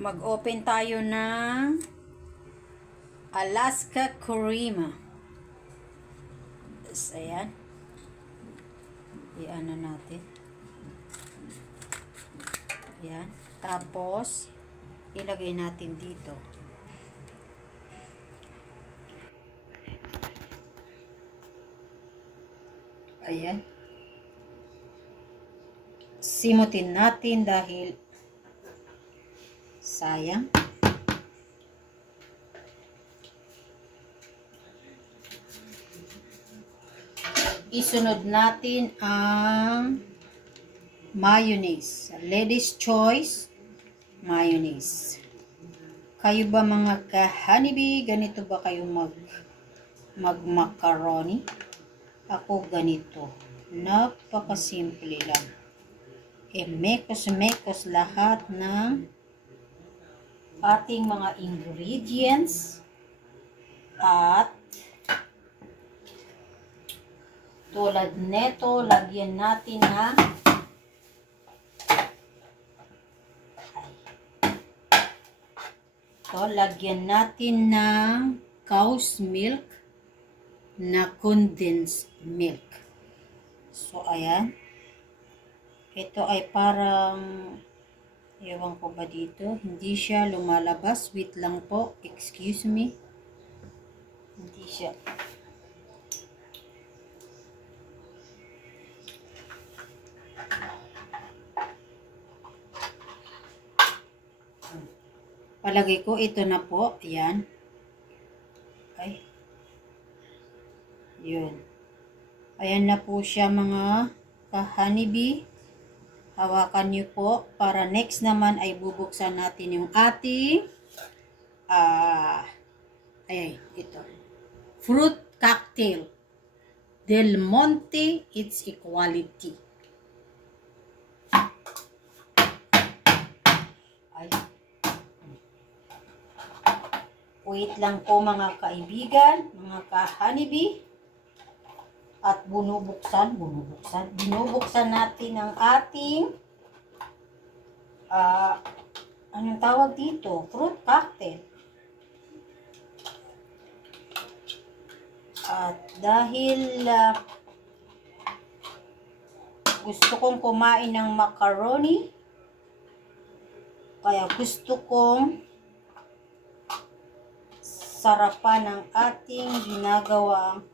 Mag-open tayo ng Alaska Crema. So, ayan. Iano natin. Ayan. Tapos, ilagay natin dito. Ayan. Simutin natin dahil sayang. Isunod natin ang mayonnaise. Ladies' choice mayonnaise. Kayo ba mga ka-honeybee, ganito ba kayo mag-macaroni? Ako ganito. Napakasimple lang. Mekos-mekos lahat ng ating mga ingredients at tulad neto, lagyan natin ng lagyan natin ng cow's milk na condensed milk. So, ayan. Ito ay parang, ewan ko ba dito, hindi siya lumalabas. Wait lang po, excuse me. Hindi siya. Palagay ko, ito na po. Ayan. Ay. Yun. Ayan na po siya mga ka-honeybee. Hawakan nyo po para next naman ay bubuksan natin yung ating ito. Fruit cocktail. Del Monte, it's equality. Ay. Wait lang po mga kaibigan, mga ka-honeybee. At binubuksan natin ang ating anong tawag dito? Fruit cocktail. At dahil gusto kong kumain ng macaroni, kaya gusto kong sarapan ng ating ginagawang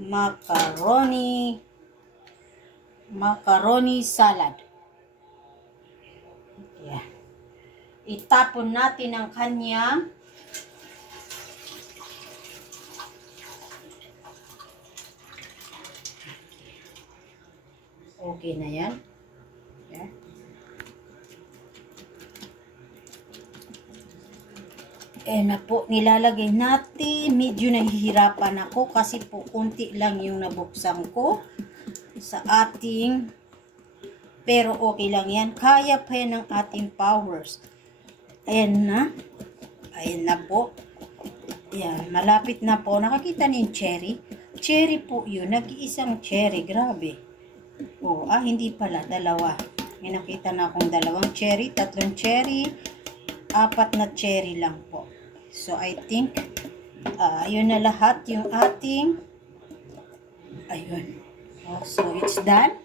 macaroni salad. Yeah. Itapon natin ang kanyang okay na yan. Yeah. Na po, nilalagay natin. Medyo nahihirapan ako kasi po unti lang yung nabuksan ko sa ating, pero okay lang yan. Kaya pa yan ng ating powers. Ayan na. Ayan na po. Ayan, malapit na po. Nakakita niyo yung cherry? Cherry po yun. Nag-iisang cherry. Grabe. Hindi pala. Dalawa. May nakita na akong dalawang cherry, tatlong cherry, 4 na cherry lang po. So, I think, yun na lahat yung ating, ayun. So, it's done.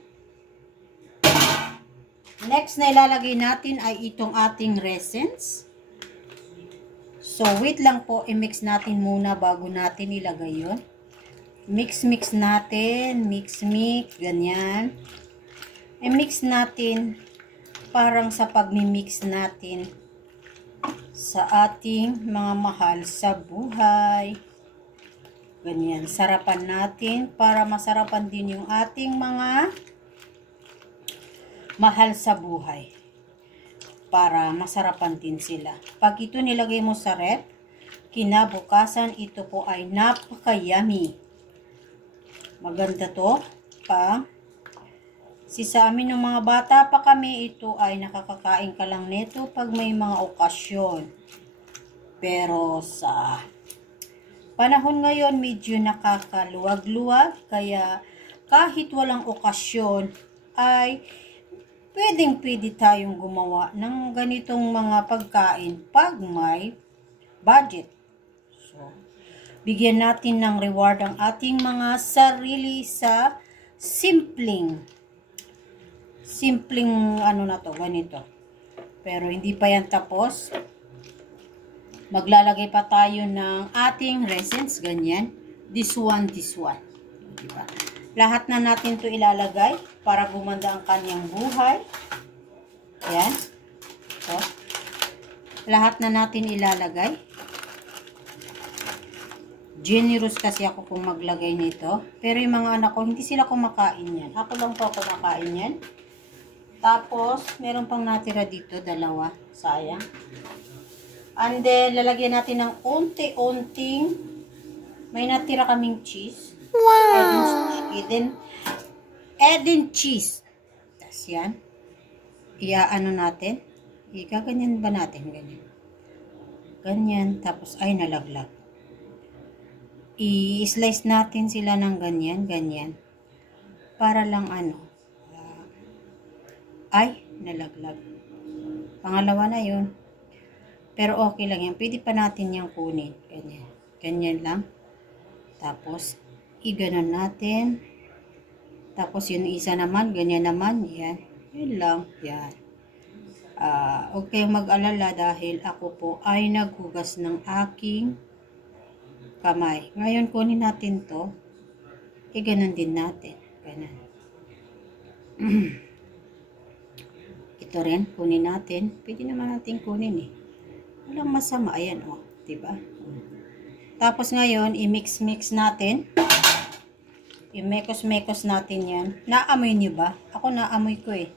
Next na ilalagay natin ay itong ating raisins. So, wait lang po, i-mix natin muna bago natin ilagay yun. Mix natin, mix, ganyan. I-mix natin, parang sa pagmi-mix natin sa ating mga mahal sa buhay. Ganyan. Sarapan natin para masarapan din yung ating mga mahal sa buhay. Para masarapan din sila. Pag ito nilagay mo sa ref, kinabukasan ito po ay napaka-yummy. Maganda to. Sa amin ng mga bata pa kami, ito ay nakakakain ka lang nito pag may mga okasyon. Pero sa panahon ngayon, medyo nakakaluwag-luwag. Kaya kahit walang okasyon, ay pwede tayong gumawa ng ganitong mga pagkain pag may budget. So, bigyan natin ng reward ang ating mga sarili sa simpleng ano na to, ganito. Pero hindi pa yan tapos. Maglalagay pa tayo ng ating resins, ganyan. This one. Diba? Lahat na natin to ilalagay para gumanda ang kanyang buhay. Ayan. So, lahat na natin ilalagay. Generous kasi ako kung maglagay nito. Pero yung mga anak ko, hindi sila kumakain yan. Ako lang po kumakain yan. Tapos, meron pang natira dito, 2. Sayang. And then, lalagyan natin ng unti-unting, may natira kaming cheese. Wow! Eden cheese. Tapos yan. Iaano natin. Gaganyan ba natin? Ganyan. Ganyan. Tapos, ay nalaglag. I-slice natin sila ng ganyan. Ganyan. Para lang ano. Ay, nalaglag. Pangalawa na yun. Pero okay lang yan. Pwede pa natin yung kunin. Ganyan. Ganyan lang. Tapos, iganon natin. Tapos, yung isa naman, ganyan naman. Yan. Yan lang. Yan. Huwag kayong mag-alala dahil ako po ay naghugas ng aking kamay. Ngayon, kunin natin to. Iganon din natin. Ganon. Ito rin, kunin natin. Pwede naman natin kunin eh. Walang masama. Ayan o. Diba? Tapos ngayon, i-mix natin. I-mekos natin yan. Naamoy niyo ba? Ako naamoy ko eh.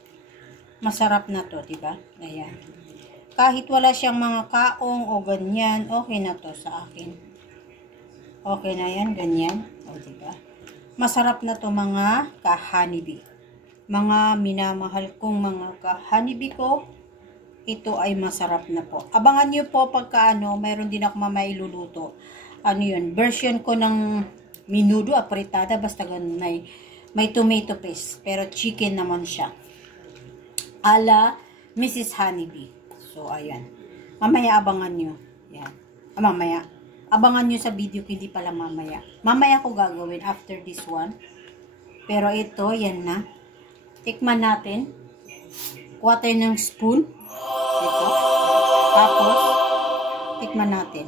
Masarap na to, diba? Ayan. Kahit wala siyang mga kaong o ganyan, okay na to sa akin. Okay na yan, ganyan. O, diba? Masarap na to mga ka-honeybee. Mga minamahal kong mga ka-honeybee ko, ito ay masarap na po. Abangan nyo po pagka mayroon din ako mamaya iluluto. Ano yun, version ko ng menudo, apritada, basta ganun, may tomato paste. Pero chicken naman siya. Ala Mrs. Honeybee. So, ayan. Mamaya abangan nyo. Yan. Mamaya. Abangan nyo sa video ko, hindi pala mamaya. Mamaya ko gagawin after this one. Pero ito, yan na. Tikman natin. Kuha tayo ng spoon. Ito. Tapos, tikman natin.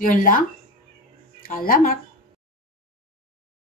Yun lang. Salamat.